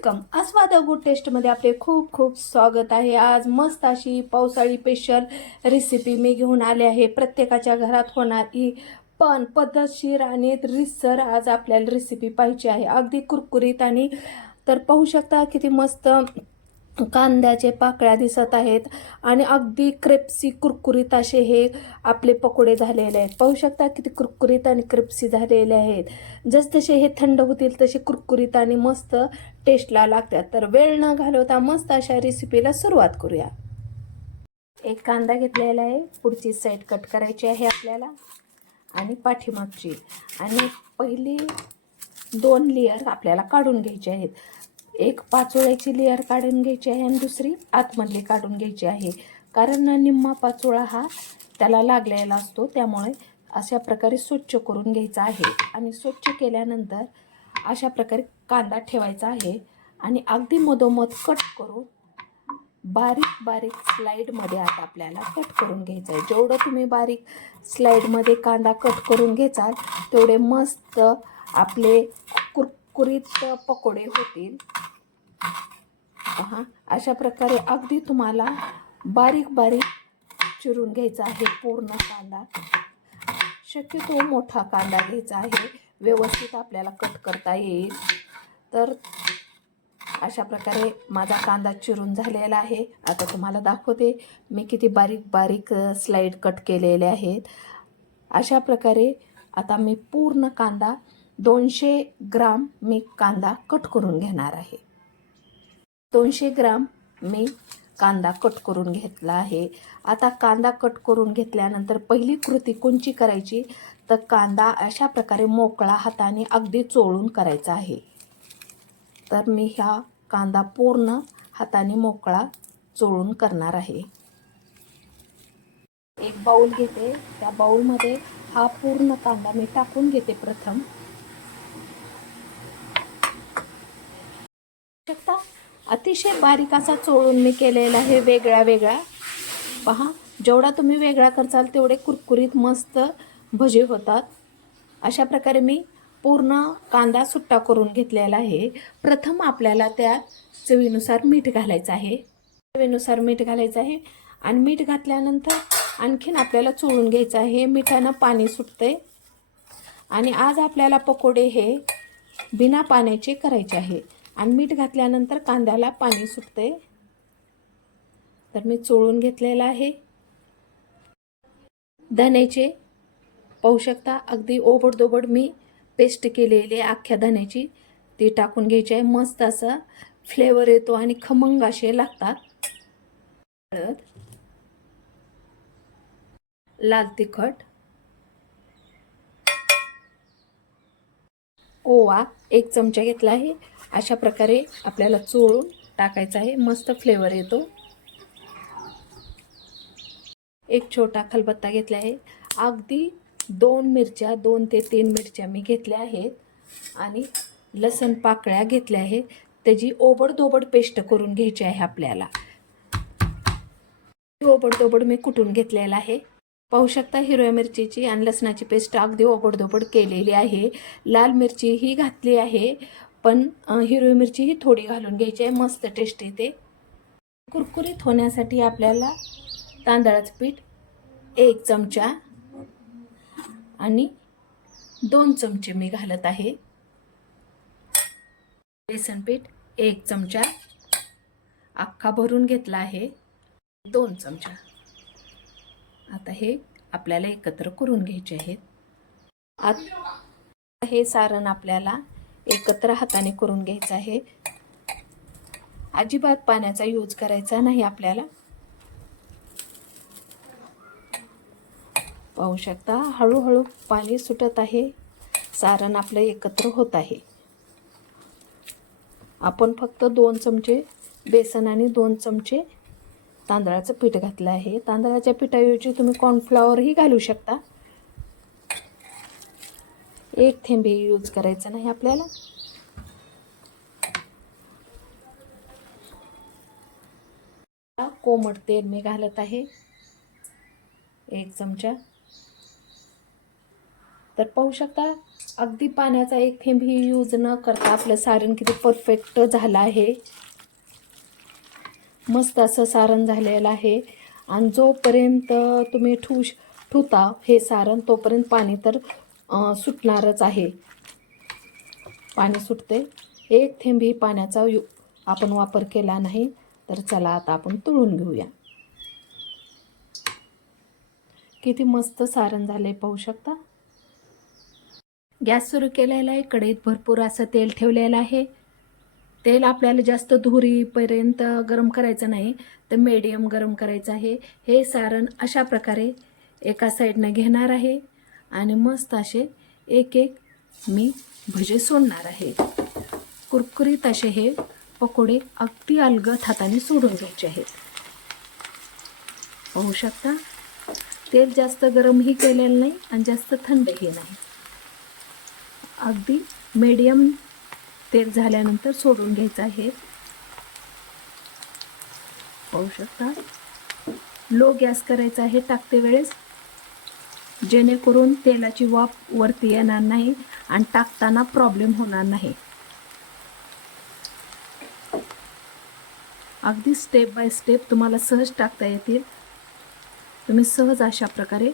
Welcome. आस्वाद good टेस्टमध्ये आपले खूप खूप स्वागत आहे. आज मस्त अशी पावसाळी स्पेशल रेसिपी मी घेऊन आले आहे. प्रत्येकाच्या घरात होणारी पण पद्धतशीर आणि रिसर आज आपल्याला रेसिपी पाहिजे आहे. अगदी कुरकुरीत आणि तर पाहू शकता किती मस्त कांद्याचे पाकळ्या दिसत आहेत आणि अगदी क्रेप्सी कुरकुरीत असे हे आपले पकोडे झालेले आहेत. पाहू शकता किती कुरकुरीत आणि क्रेप्सी झालेले आहेत. जसजसे हे थंड होतील तसे कुरकुरीत आणि मस्त टेस्टला लागतात. तर वेळ न घालवता मस्त अशा रेसिपीला सुरुवात करूया. एक कांदा घेतलेला आहे. पुढची साईड कट करायची आहे आपल्याला. आणि पाठीमागची. आणि पहिली दोन लेअर आपल्याला काढून घ्यायची आहेत. एक पाचोळ्याची लेअर काढून घ्यायची आहे आणि दुसरी आतमधली काढून घ्यायची आहे. कारण निम्मा पाचोळा हा त्याला लागलेला असतो. त्यामुळे अशा प्रकारे स्वच्छ करून घ्यायचा आहे. आणि स्वच्छ केल्यानंतर अशा प्रकारे कांदा ठेवायचा आहे. आणि अगदी मधोमध कट करून बारीक बारीक स्लाईडमध्ये आता आपल्याला कट करून घ्यायचं आहे. जेवढं तुम्ही बारीक स्लाईडमध्ये कांदा कट करून घेचाल तेवढे मस्त आपले कुरकुरीत पकोडे होतील. पहा अशा प्रकारे अगदी तुम्हाला बारीक बारीक चिरून घ्यायचा आहे पूर्ण कांदा. शक्यतो मोठा कांदा घ्यायचा आहे. व्यवस्थित आपल्याला कट करता येईल. तर अशा प्रकारे माझा कांदा चिरून झालेला आहे. आता तुम्हाला दाखवते मी किती बारीक बारीक स्लाईड कट केलेले आहेत. अशा प्रकारे आता मी पूर्ण कांदा दोनशे ग्राम मी कांदा कट करून घेणार आहे. दोनशे ग्राम मी कांदा कट करून घेतला आहे. आता कांदा कट करून घेतल्यानंतर पहिली कृती कोणची करायची? तर कांदा अशा प्रकारे मोकळा हाताने अगदी चोळून करायचा आहे. तर मी ह्या कांदा पूर्ण हाताने मोकळा चोळून करणार आहे. एक बाऊल घेते. त्या बाऊलमध्ये हा पूर्ण कांदा मी टाकून घेते प्रथम. शकता अतिशय बारीक असा चोळून मी केलेला आहे वेगळा वेगळा. पहा जेवढा तुम्ही वेगळा करचाल तेवढे कुरकुरीत मस्त भजे होतात. अशा प्रकारे मी पूर्ण कांदा सुट्टा करून घेतलेला आहे. प्रथम आपल्याला त्यात चवीनुसार मीठ घालायचं आहे. चवीनुसार मीठ घालायचं आहे आणि मीठ घातल्यानंतर आणखीन आपल्याला चोळून घ्यायचं आहे. मिठानं पाणी सुटते आणि आज आपल्याला पकोडे हे बिना पाण्याचे करायचे आहे. आणि मीठ घातल्यानंतर कांद्याला पाणी सुटते तर मी चोळून घेतलेलं आहे. धण्याचे पाहू शकता. अगदी ओबडदोबड मी पेस्ट केलेली अख्ख्या धण्याची. ती टाकून घ्यायची आहे. मस्त असा फ्लेवर येतो आणि खमंग असे लागतात. हळद लाल तिखट. ओवा एक चमचा घेतला आहे. अशा प्रकारे आपल्याला चोळून टाकायचा आहे. मस्त फ्लेवर येतो. एक छोटा खलबत्ता घेतला आहे. अगदी दोन मिरच्या दोन ते तीन मिरच्या मी घेतल्या आहेत आणि लसण पाकळ्या घेतल्या आहेत. त्याची ओबडदोबड पेस्ट करून घ्यायची आहे आपल्याला. ओबडदोबड मी कुटून घेतलेला आहे? पाहू शकता हिरव्या मिरचीची आणि लसणाची पेस्ट अगदी ओबडधोबड केलेली आहे. लाल मिरची ही घातली आहे पण हिरवी मिरची ही थोडी घालून घ्यायची आहे. मस्त टेस्ट येते. कुरकुरीत होण्यासाठी आपल्याला तांदळाचं पीठ एक चमचा आणि दोन चमचे मी घालत आहे. बेसन पीठ एक चमचा. अख्खा भरून घेतला आहे. दोन चमचा. आता हे आपल्याला एकत्र करून घ्यायचे आहेत. आत हे सारण आपल्याला एकत्र हाताने करून घ्यायचं आहे. अजिबात पाण्याचा यूज करायचा नाही आपल्याला. पाहू शकता. हळूहळू पाणी सुटत आहे. सारण आपलं एकत्र होत आहे. आपण फक्त दोन चमचे बेसन आणि दोन चमचे तांदळाचं पीठ घातलं आहे. तांदळाच्या पिठाऐवजी तुम्ही कॉर्नफ्लॉवरही घालू शकता. एक थेंबे यूज करायचं नाही आपल्याला. कोमट तेल मी घालत आहे. एक चमचा. तर पाहू शकता अगदी पाण्याचा एक थेंबही यूज न करता आपलं सारण किती परफेक्ट झालं आहे. मस्त असं सारण झालेलं आहे. आणि जोपर्यंत तुम्ही ठू ठुता हे सारण तोपर्यंत पाणी तर सुटणारच आहे. पाणी सुटते. एक थेंबही पाण्याचा यु आपण वापर केला नाही तर चला आता आपण तळून घेऊया. किती मस्त सारण झाले पाहू शकता. गॅस सुरू केलेला आहे कढईत भरपूर असं तेल ठेवलेलं आहे. तेल आपल्याला जास्त धुरीपर्यंत गरम करायचं नाही तर मीडियम गरम करायचं आहे. हे सारण अशा प्रकारे एका साईडनं घेणार आहे आणि मस्त असे एक एक मी भजे सोडणार आहे. कुरकुरीत असे हे पकोडे अगदी अलगद हाताने सोडून घ्यायचे आहेत. पाहू शकता? तेल जास्त गरमही केलेलं नाही आणि जास्त थंडही नाही. अगदी मीडियम तेल झाल्यानंतर सोडून घ्यायचं आहे. पाहू शकता. लो गॅस करायचा आहे टाकते वेळेस. जेणेकरून तेलाची वाफ वरती येणार नाही आणि टाकताना प्रॉब्लेम होणार नाही. अगदी स्टेप बाय स्टेप तुम्हाला सहज टाकता येतील. तुम्ही सहज अशा प्रकारे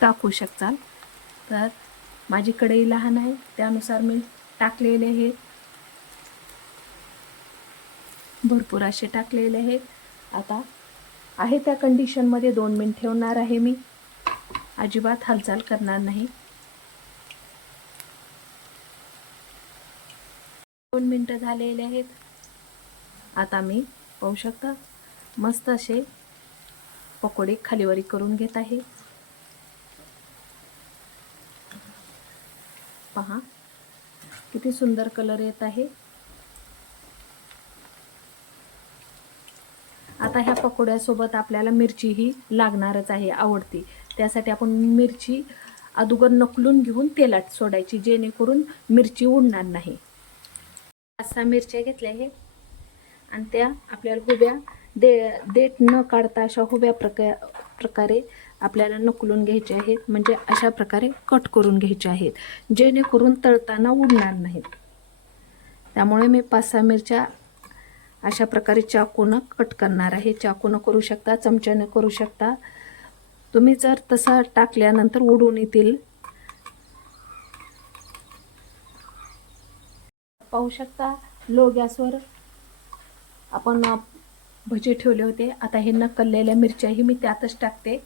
टाकू शकताल तर माझी कढई लहान आहे त्यानुसार मी टाकलेले हे. भरपूर असे टाकलेले आहेत आता आहे त्या कंडिशनमध्ये दोन मिनिट ठेवणार आहे मी. अजिबात हालचाल करणार नाही. दोन मिनटं झालेले आहेत. आता मी पाहू शकता मस्त असे पकोडे खालीवरी करून घेत आहे. पहा. किती सुंदर कलर येत आहे. आता ह्या पकोड्यासोबत आपल्याला मिरचीही लागणारच आहे आवडती. त्यासाठी आपण मिरची अगोदर नकलून घेऊन तेलात सोडायची जेणेकरून मिरची उडणार नाही. पाच सहा मिरच्या घेतल्या आहे आणि त्या आपल्याला हुब्या दे देठ न काढता अशा हुब्या प्रका प्रकारे आपल्याला नकलून घ्यायचे आहेत म्हणजे अशा प्रकारे कट करून घ्यायचे आहेत जेणेकरून तळताना उडणार नाहीत. त्यामुळे मी पाच सहा मिरच्या अशा प्रकारे चाकूनं कट करणार आहे. चाकूनं करू शकता चमच्यानं करू शकता. तुम्ही जर तसा टाकल्यानंतर उडून येतील. पाहू शकता लो गॅसवर आपण भजी ठेवले होते. आता हे नकललेल्या मिरच्याही मी त्यातच टाकते.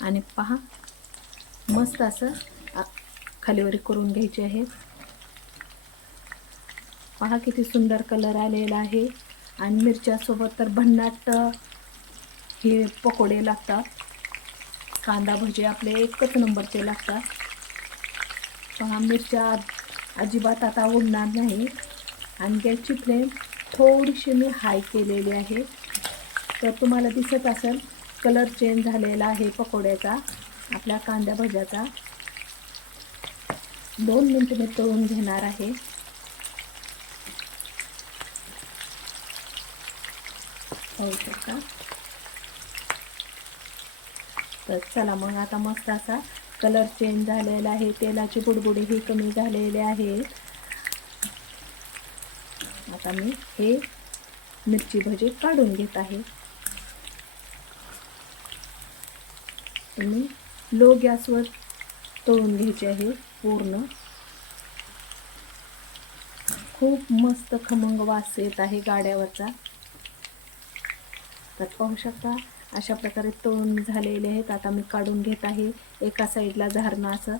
आणि पहा मस्त असं खालीवर खालीवरी करून घ्यायचे आहे. पहा किती सुंदर कलर आलेला आहे. आणि मिरच्यासोबत तर भन्नाट हे पकोडे लागतात. कांदा भजे आपले एकच नंबरचे लागतात. पहा मिरच्या अजिबात आता उडणार नाही. आणि गॅसची फ्लेम थोडीशी मी हाय केलेली आहे. तर तुम्हाला दिसत असेल कलर चेंज झालेला आहे पकोड्याचा आपल्या कांद्या भज्याचा. दोन मिनटं मी तळून घेणार आहे. पाहू शकता? तर चला मग आता मस्त असा कलर चेंज झालेला आहे तेलाचे बुडबुडेही कमी झालेले आहे. आता मी हे मिरची भजी काढून घेत आहे. आणि लो गॅसवर तळून घ्यायचे आहे पूर्ण. खूप मस्त खमंग वास येत आहे गाड्यावरचा. तर पाहू शकता अशा प्रकारे तळून झालेले आहेत. आता मी काढून घेत आहे. एका साईडला झारणं असं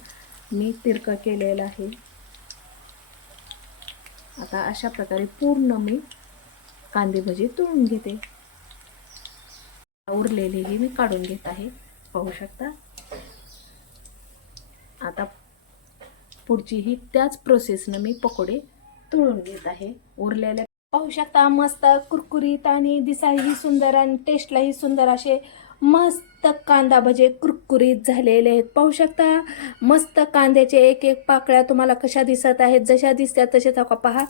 मी तिरकं केलेलं आहे. आता अशा प्रकारे पूर्ण मी कांदे भजी तळून घेते. उरलेलीही मी काढून घेत आहे. पाहू शकता. आता पुढची ही त्याच प्रोसेसनं मी पकोडे तळून घेत आहे. उरलेल्या पाहू शकता मस्त कुरकुरीत आणि दिसायलाही सुंदर आणि टेस्टलाही सुंदर असे मस्त कांदा भजे कुरकुरीत झालेले आहेत. पाहू शकता मस्त कांद्याचे एक एक पाकळ्या तुम्हाला कशा दिसत आहेत जशा दिसत्या तशा आता पहा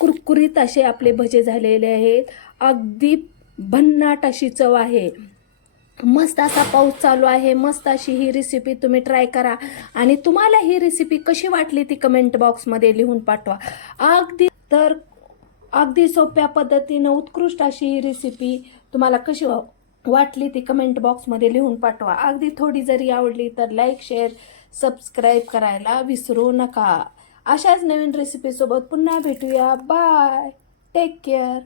कुरकुरीत असे आपले भजे झालेले आहेत. अगदी भन्नाट अशी चव आहे. मस्त असा पाऊस चालू आहे. मस्त अशी ही रेसिपी तुम्ही ट्राय करा. आणि तुम्हाला ही रेसिपी कशी वाटली ती कमेंट बॉक्समध्ये लिहून पाठवा. अगदी तर अगदी सोप्या पद्धतीनं उत्कृष्ट अशी ही रेसिपी तुम्हाला कशी वाटली ती कमेंट बॉक्समध्ये लिहून पाठवा. अगदी थोडी जरी आवडली तर लाईक शेअर सबस्क्राईब करायला विसरू नका. अशाच नवीन रेसिपीसोबत पुन्हा भेटूया. Bye take care